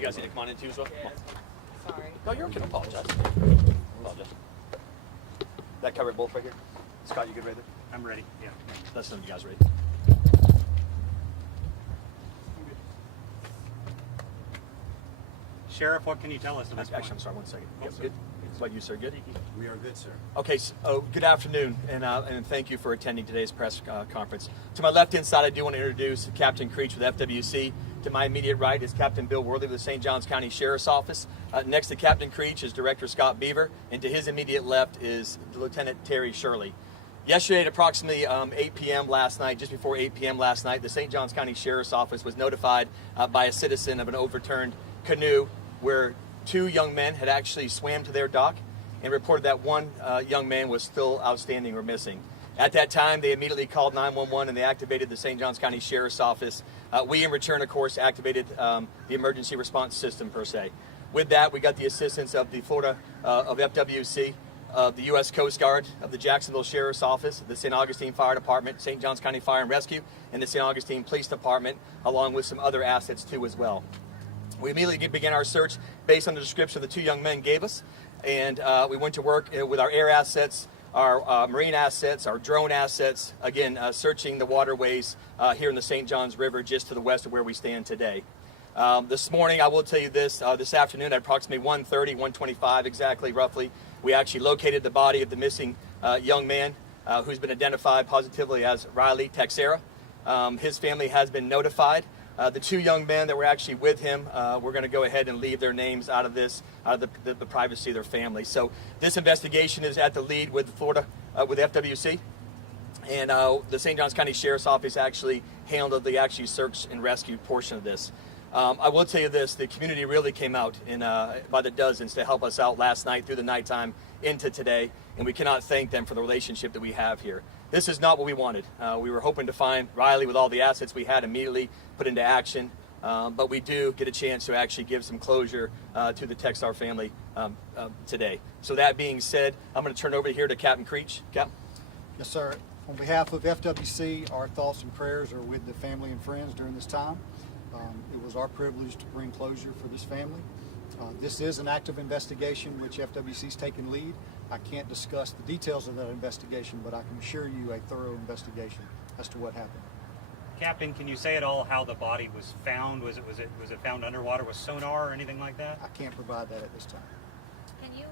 You guys need to come on in too as well? Come on. Sorry. No, you're okay. Apologize. Apologize. That covered both right here? Scott, you good right there? I'm ready, yeah. Let's know you guys ready. Sheriff, what can you tell us at this Actually, I'm point? sorry, 1 second. Oh, Yep, sir. good. How about you, sir? Good? We are good, sir. Okay, so, good afternoon, and thank you for attending today's press conference. To my left-hand side, I do want to introduce Captain Creech with FWC. To my immediate right is Captain Bill Worley with the St. Johns County Sheriff's Office. Next to Captain Creech is Director Scott Beaver, and to his immediate left is Lieutenant Terry Shirley. Yesterday at approximately 8 p.m. last night, just before 8 p.m. last night, the St. Johns County Sheriff's Office was notified by a citizen of an overturned canoe where two young men had actually swam to their dock and reported that one young man was still outstanding or missing. At that time, they immediately called 911 and they activated the St. Johns County Sheriff's Office. We, in return, of course, activated the emergency response system, per se. With that, we got the assistance of the Florida, of FWC, of the U.S. Coast Guard, of the Jacksonville Sheriff's Office, the St. Augustine Fire Department, St. Johns County Fire and Rescue, and the St. Augustine Police Department, along with some other assets, too, as well. We immediately began our search based on the description the two young men gave us, and we went to work with our air assets, our marine assets, our drone assets, again, searching the waterways here in the St. Johns River just to the west of where we stand today. This morning, I will tell you this, this afternoon at approximately 1:30, 1:25 exactly, roughly, we actually located the body of the missing young man who's been identified positively as Riley Texera. His family has been notified. The two young men that were actually with him, we're going to go ahead and leave their names out of this, out of the privacy of their family. So this investigation is at the lead with Florida, with FWC, and the St. Johns County Sheriff's Office actually handled the search and rescue portion of this. I will tell you this, the community really came out in, by the dozens to help us out last night through the nighttime into today, and we cannot thank them for the relationship that we have here. This is not what we wanted. We were hoping to find Riley with all the assets we had immediately put into action, but we do get a chance to actually give some closure to the Texar family today. So that being said, I'm going to turn over here to Captain Creech. Captain? Yes, sir. On behalf of FWC, our thoughts and prayers are with the family and friends during this time. It was our privilege to bring closure for this family. This is an active investigation which FWC's taken lead. I can't discuss the details of that investigation, but I can assure you a thorough investigation as to what happened. Captain, can you say at all how the body was found? Was it found underwater with sonar or anything like that? I can't provide that at this time. Can you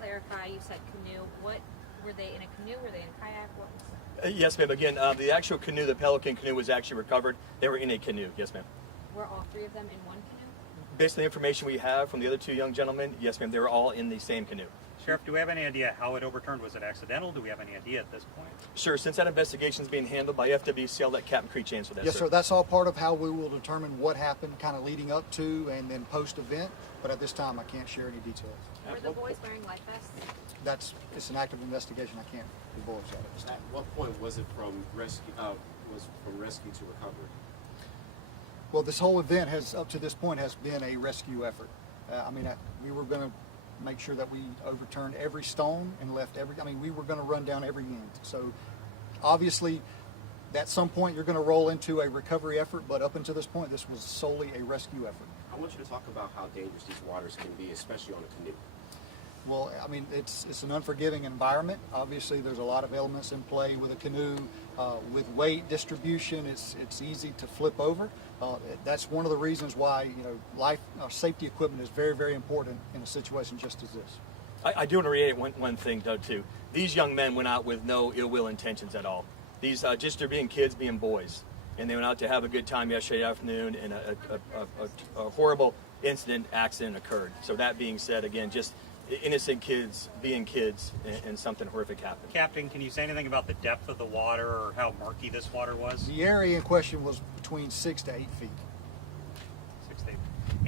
clarify, you said canoe, what, were they in a canoe, were they in a kayak, what was Yes, ma'am. Again, the actual canoe, the Pelican canoe, was actually recovered. They were in a canoe. Yes, ma'am. Were all three of them in one canoe? Based on the information we have from the other two young gentlemen, yes, ma'am, they were all in the same canoe. Sheriff, do we have any idea how it overturned? Was it accidental? Do we have any idea at this point? Sure. Since that investigation is being handled by FWC, I'll let Captain Creech answer that. Yes, sir. That's all part of how we will determine what happened kind of leading up to and then post-event, but at this time I can't share any details. Were the boys wearing life vests? It's an active investigation. I can't divulge that at this time. At what point was it from rescue to recovery? Well, this whole event up to this point has been a rescue effort. We were going to make sure that we overturned every stone and left we were going to run down every end. So obviously at some point you're going to roll into a recovery effort, but up until this point this was solely a rescue effort. I want you to talk about how dangerous these waters can be, especially on a canoe. Well, it's an unforgiving environment. Obviously, there's a lot of elements in play with a canoe. With weight distribution, it's easy to flip over. That's one of the reasons why life safety equipment is very, very important in a situation just as this. I do want to reiterate one thing, though, too. These young men went out with no ill will intentions at all. These just they're being kids, being boys, and they went out to have a good time yesterday afternoon, and a horrible accident occurred. So that being said, again, just innocent kids being kids, and something horrific happened. Captain, can you say anything about the depth of the water or how murky this water was? The area in question was between 6 to 8 feet. 6 to 8.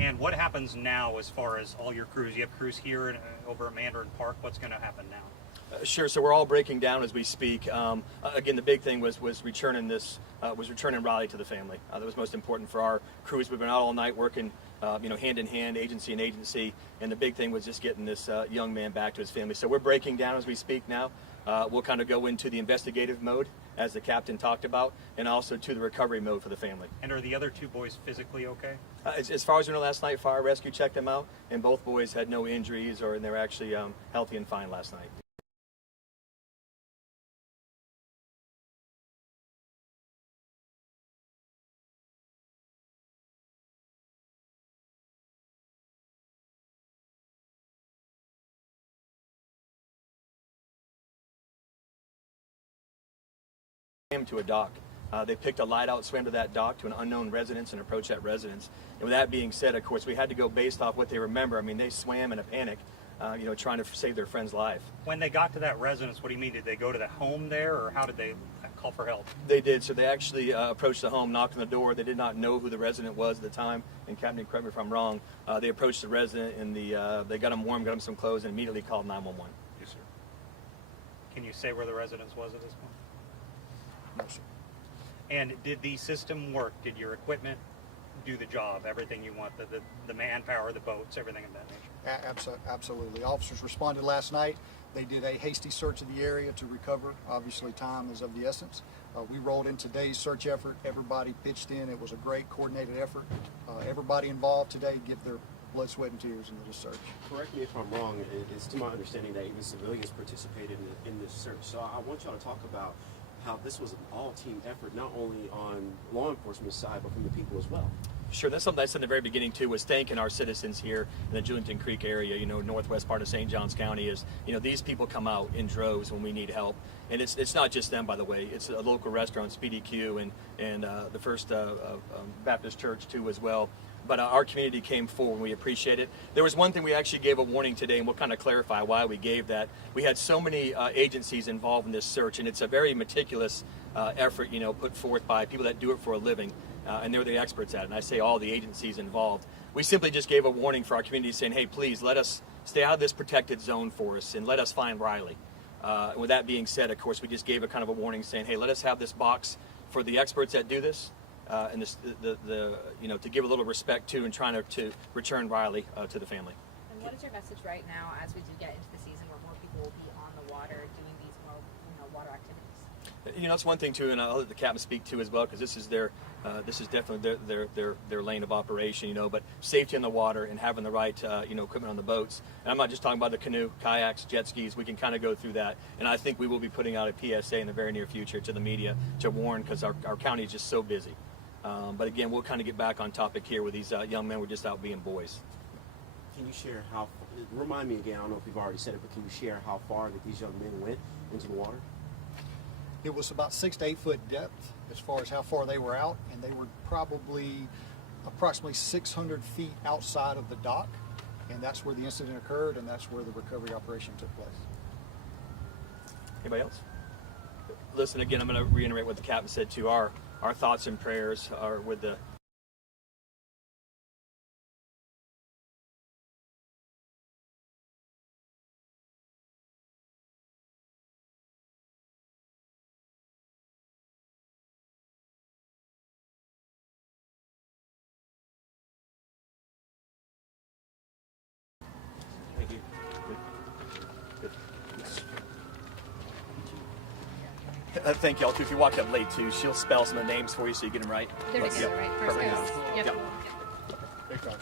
And what happens now as far as all your crews? You have crews here over at Mandarin Park. What's going to happen now? Sure. So we're all breaking down as we speak. Again, the big thing was returning Riley to the family. That was most important for our crews. We've been out all night working, hand in hand, agency and agency, and the big thing was just getting this young man back to his family. So we're breaking down as we speak now. We'll kind of go into the investigative mode as the captain talked about, and also to the recovery mode for the family. And are the other two boys physically okay? As far as we know, last night fire rescue checked them out, and both boys had no injuries, and they were actually healthy and fine last night. To a dock. They picked a light out, swam to that dock to an unknown residence, and approached that residence. And with that being said, of course, we had to go based off what they remember. I mean, they swam in a panic, trying to save their friend's life. When they got to that residence, what do you mean? Did they go to the home there, or how did they call for help? They did. So they actually approached the home, knocked on the door. They did not know who the resident was at the time. And Captain, correct me if I'm wrong, they approached the resident, and they got him warm, got him some clothes, and immediately called 911. Yes, sir. Can you say where the residence was at this point? No, sir. And did the system work? Did your equipment do the job? Everything you want, the manpower, the boats, everything of that nature? Absolutely. Officers responded last night. They did a hasty search of the area to recover. Obviously, time is of the essence. We rolled in today's search effort. Everybody pitched in. It was a great coordinated effort. Everybody involved today give their blood, sweat, and tears into this search. Correct me if I'm wrong. It's to my understanding that even civilians participated in this search. So I want y'all to talk about how this was an all-team effort, not only on law enforcement side, but from the people as well. Sure, that's something I said in the very beginning too, was thanking our citizens here in the Julington Creek area, northwest part of St. Johns County. Is these people come out in droves when we need help, and it's not just them, by the way. It's a local restaurant, Speedy Q, and the First Baptist Church too as well. But our community came forward, and we appreciate it. There was one thing we actually gave a warning today, and we'll kind of clarify why we gave that. We had so many agencies involved in this search, and it's a very meticulous effort, put forth by people that do it for a living, and they're the experts at it. And I say all the agencies involved. We simply just gave a warning for our community saying, hey, please let us stay out of this protected zone for us, and let us find Riley. And with that being said, of course, we just gave a kind of a warning saying, hey, let us have this box for the experts that do this. And to give a little respect to and trying to return Riley to the family. And what is your message right now as we do get into the season where more people will be on the water doing these more water activities? That's one thing too, and I'll let the captain speak to as well, because this is definitely their lane of operation. But safety in the water and having the right equipment on the boats. And I'm not just talking about the canoe, kayaks, jet skis. We can kind of go through that, and I think we will be putting out a PSA in the very near future to the media to warn, because our county is just so busy. But again, we'll kind of get back on topic here with these young men. We're just out being boys. Can you share remind me again, I don't know if you've already said it, but can you share how far that these young men went into the water? It was about 6 to 8 foot depth as far as how far they were out, and they were approximately 600 feet outside of the dock, and that's where the incident occurred, and that's where the recovery operation took place. Anybody else? Listen, again, I'm going to reiterate what the captain said too. Our thoughts and prayers are with the Thank you. thank y'all too. If you walked up late too, she'll spell some of the names for you so you get them right. They're together, right? First Perfect. names. Yep. Yep. Yep. Big time.